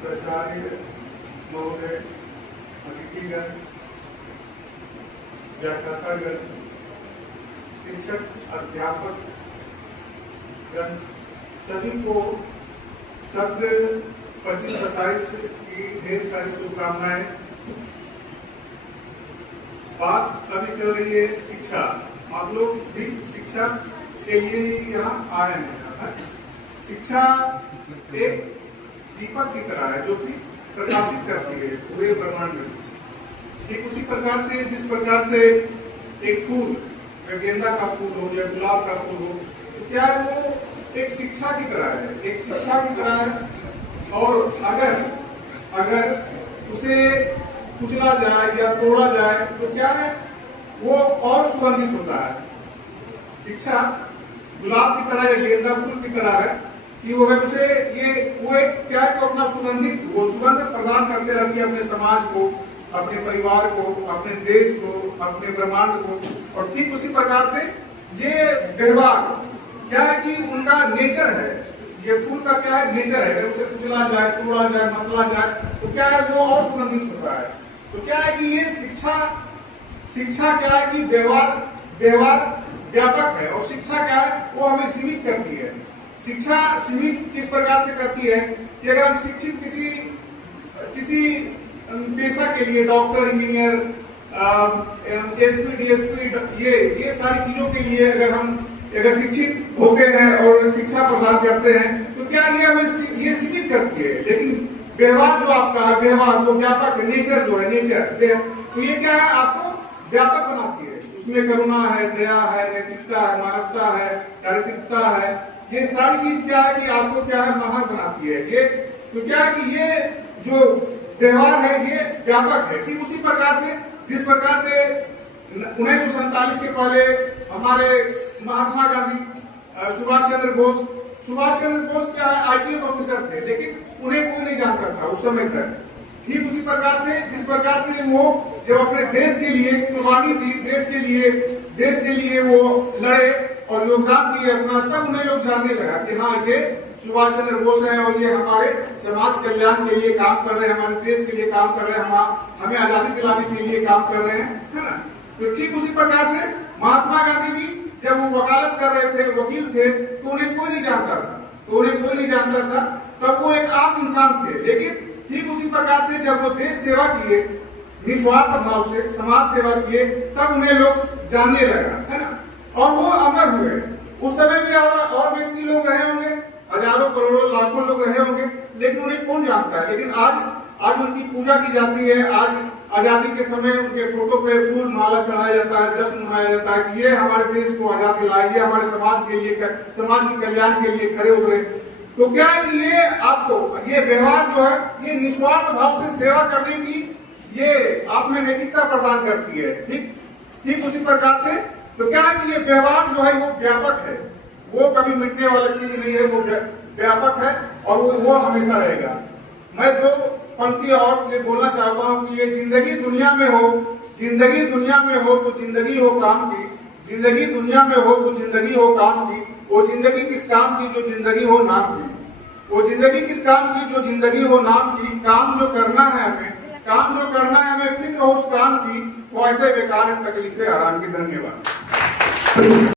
प्राचार्य महोदय, अतिथिगण, व्याख्यातागण, शिक्षक, अध्यापक गण, सभी को सत्र 25-27 की ढेर सारी शुभकामनाएं। बात अभी चल रही है शिक्षा। आप लोग भी शिक्षा के लिए ही यहाँ आए हैं। शिक्षा एक दीपक की तरह है जो कि प्रकाशित करती है पूरे ब्रह्मांड में। ठीक उसी प्रकार से, जिस प्रकार से एक फूल, गेंदा का फूल हो या गुलाब का फूल हो, तो क्या है वो एक शिक्षा की तरह है, एक शिक्षा की तरह है। और अगर उसे कुचला जाए या तोड़ा जाए तो क्या है, वो और सुगंधित होता है। शिक्षा गुलाब की तरह या गेंदा फूल की तरह है कि वो है उसे वो एक क्या है, अपना वो सुगंध प्रदान करते रहती है अपने समाज को, अपने परिवार को, अपने देश को, अपने ब्रह्मांड को। और ठीक उसी प्रकार से ये व्यवहार क्या है कि उनका नेचर है। ये फूल का क्या है, नेचर है। अगर उसे कुचला जाए, तोड़ा जाए, मसला जाए तो क्या है, वो और सुगंधित होता है। तो क्या है कि ये शिक्षा क्या है कि व्यवहार व्यापक है। और शिक्षा क्या है, वो हमें सीमित करती है। शिक्षा सीमित किस प्रकार से करती है कि अगर हम शिक्षित किसी पेशा के लिए, डॉक्टर, इंजीनियर, एसपी, डीएसपी, ये सारी चीजों के लिए अगर शिक्षित होते हैं और शिक्षा प्रदान करते हैं तो क्या ये हमें ये सीमित करती है। लेकिन व्यवहार जो आपका है, व्यवहार वो व्यापक है। नेचर जो है, नेचर तो ये क्या है, आपको व्यापक बनाती है। उसमें करुणा है, दया है, नैतिकता है, मानवता है, चारित्रिकता है। ये सारी चीज क्या है कि आपको क्या है, महान बनाती है। ये तो क्या है कि ये जो व्यवहार है ये व्यापक है। ठीक उसी प्रकार से जिस प्रकार से 1947 के पहले हमारे महात्मा गांधी, सुभाष चंद्र बोस क्या है, आईपीएस ऑफिसर थे, लेकिन उन्हें कोई नहीं जानता था उस समय तक। ठीक उसी प्रकार से जिस प्रकार से वो जब अपने देश के लिए कुर्बानी दी, देश के लिए वो लड़े और योगदान दिए अपना, तब उन्हें लोग जानने लगा कि हाँ, ये सुभाष चंद्र बोस हैं और ये हमारे समाज कल्याण के लिए काम कर रहे हैं, हमारे देश के लिए काम कर रहे हैं, हमें आजादी दिलाने के लिए काम कर रहे हैं, है ना। तो ठीक उसी प्रकार से महात्मा गांधी भी जब वो वकालत कर रहे थे, वकील थे, तो उन्हें कोई नहीं जानता था, तब वो एक आम इंसान थे। लेकिन ठीक उसी प्रकार से जब वो देश सेवा किए, निस्वार्थ भाव से समाज सेवा किए, तब उन्हें लोग जानने लगा, है ना। और वो अमर हुए। उस समय भी और व्यक्ति लोग रहे होंगे, हजारों, करोड़ों, लाखों लोग रहे होंगे, लेकिन उन्हें कौन जानता है। लेकिन आज उनकी पूजा की जाती है। आज आजादी के समय उनके फोटो पे फूल माला चढ़ाया जाता है, जश्न मनाया जाता है कि ये हमारे देश को आजादी लाई, ये हमारे समाज के लिए, समाज के कल्याण के लिए खड़े उतरे। तो क्या है कि ये आपको ये व्यवहार जो है, ये निस्वार्थ भाव से सेवा करने की ये आप में नैतिकता प्रदान करती है। ठीक उसी प्रकार से तो क्या है कि ये व्यवहार जो है वो व्यापक है, वो कभी मिटने वाला चीज नहीं है, वो व्यापक है और वो हमेशा रहेगा। मैं दो पंक्ति और ये बोलना चाहता हूँ कि ये जिंदगी दुनिया में हो तो जिंदगी हो काम की, जिंदगी दुनिया में हो तो जिंदगी हो काम की। वो जिंदगी किस काम की जो जिंदगी हो नाम की, वो जिंदगी किस काम की जो जिंदगी हो नाम की। काम जो करना है हमें फिक्र हो उस काम की, वो ऐसे बेकार है तकलीफें आराम की। धन्यवाद।